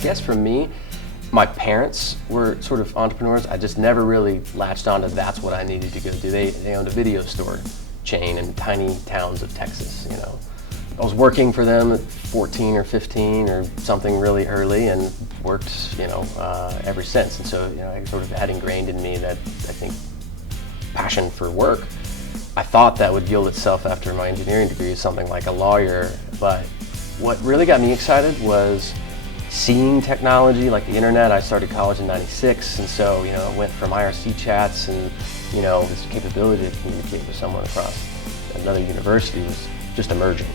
guess for me, my parents were sort of entrepreneurs. I just never really latched on to that's what I needed to go do. They owned a video store chain in tiny towns of Texas, you know. I was working for them at 14 or 15 or something really early and worked, you know, ever since. And so, you know, I sort of had ingrained in me that, I think, passion for work. I thought that would yield itself after my engineering degree as something like a lawyer, but what really got me excited was seeing technology like the internet. I started college in '96, and so, you know, it went from IRC chats and, you know, this capability to communicate with someone across another university was just emerging.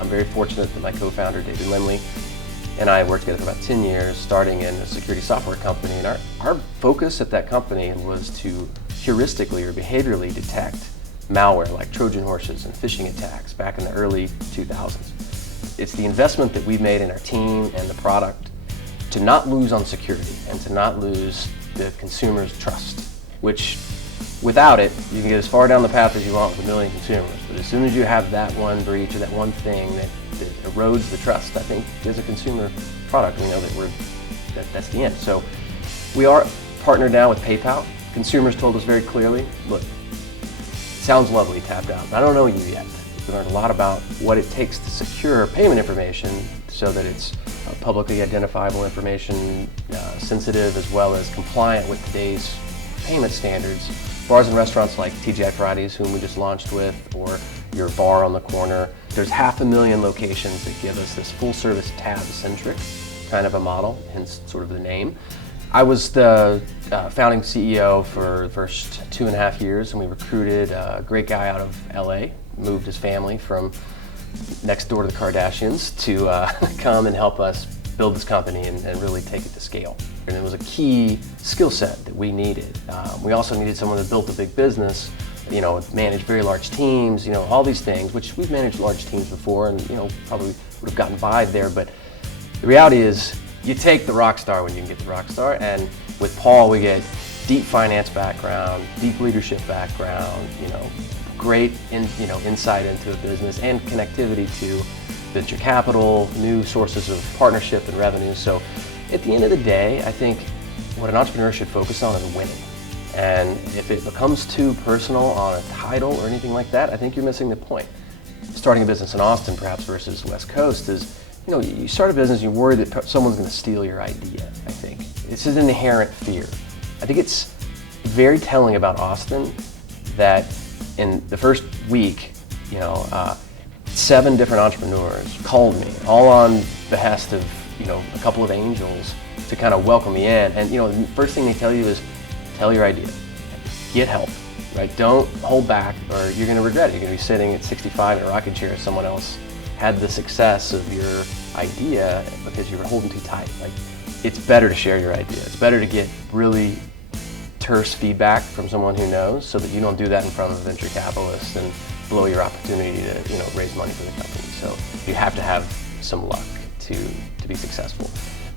I'm very fortunate that my co-founder, David Lindley, and I worked together for about 10 years, starting in a security software company. And our focus at that company was to heuristically or behaviorally detect malware like Trojan horses and phishing attacks back in the early 2000s. It's the investment that we've made in our team and the product to not lose on security and to not lose the consumer's trust, which without it, you can get as far down the path as you want with 1 million consumers. But as soon as you have that one breach or that one thing that erodes the trust, I think as a consumer product, we know that that's the end. So we are partnered now with PayPal. Consumers told us very clearly, look, sounds lovely, Tabbedout. I don't know you yet. We learned a lot about what it takes to secure payment information so that it's publicly identifiable information, sensitive as well as compliant with today's payment standards. Bars and restaurants like TGI Fridays, whom we just launched with, or your bar on the corner. There's 500,000 locations that give us this full service tab-centric kind of a model, hence sort of the name. I was the founding CEO for the first 2.5 years, and we recruited a great guy out of LA, moved his family from next door to the Kardashians to come and help us build this company and really take it to scale. And it was a key skill set that we needed. We also needed someone that built a big business, you know, managed very large teams, you know, all these things, which we've managed large teams before and, you know, probably would have gotten by there. But the reality is you take the rock star when you can get the rock star. And with Paul, we get deep finance background, deep leadership background, you know, great insight into a business and connectivity to venture capital, new sources of partnership and revenue. So at the end of the day, I think what an entrepreneur should focus on is winning. And if it becomes too personal on a title or anything like that, I think you're missing the point. Starting a business in Austin, perhaps, versus West Coast is, you know, you start a business, you're worried that someone's going to steal your idea, I think. It's an inherent fear. I think it's very telling about Austin that in the first week, you know, 7 different entrepreneurs called me, all on behest of, you know, a couple of angels to kind of welcome me in. And, you know, the first thing they tell you is, tell your idea, get help, right? Don't hold back or you're going to regret it. You're going to be sitting at 65 in a rocking chair if someone else had the success of your idea because you were holding too tight. Like, it's better to share your idea. It's better to get really terse feedback from someone who knows so that you don't do that in front of a venture capitalist and blow your opportunity to, you know, raise money for the company. So you have to have some luck to be successful.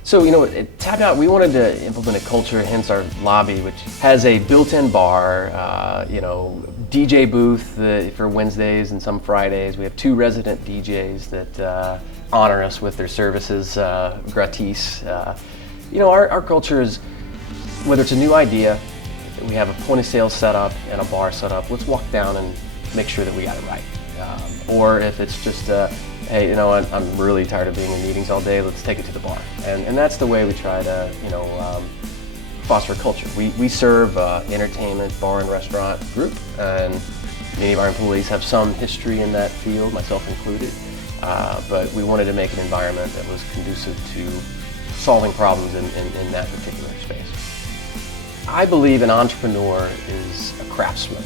So, you know, at Tabbedout, we wanted to implement a culture, hence our lobby, which has a built-in bar, you know, DJ booth for Wednesdays and some Fridays. We have 2 resident DJs that honor us with their services gratis. You know, our culture is, whether it's a new idea, we have a point of sale set up and a bar set up, let's walk down and make sure that we got it right. Or if it's just, hey, you know what, I'm really tired of being in meetings all day, let's take it to the bar. And that's the way we try to, you know, foster a culture. We serve entertainment, bar and restaurant group, and many of our employees have some history in that field, myself included. But we wanted to make an environment that was conducive to solving problems in that particular space. I believe an entrepreneur is a craftsman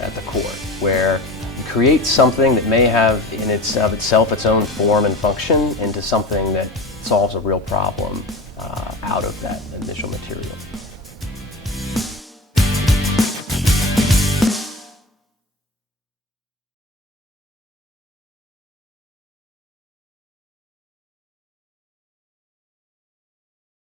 at the core, where you create something that may have in itself its own form and function into something that solves a real problem out of that initial material.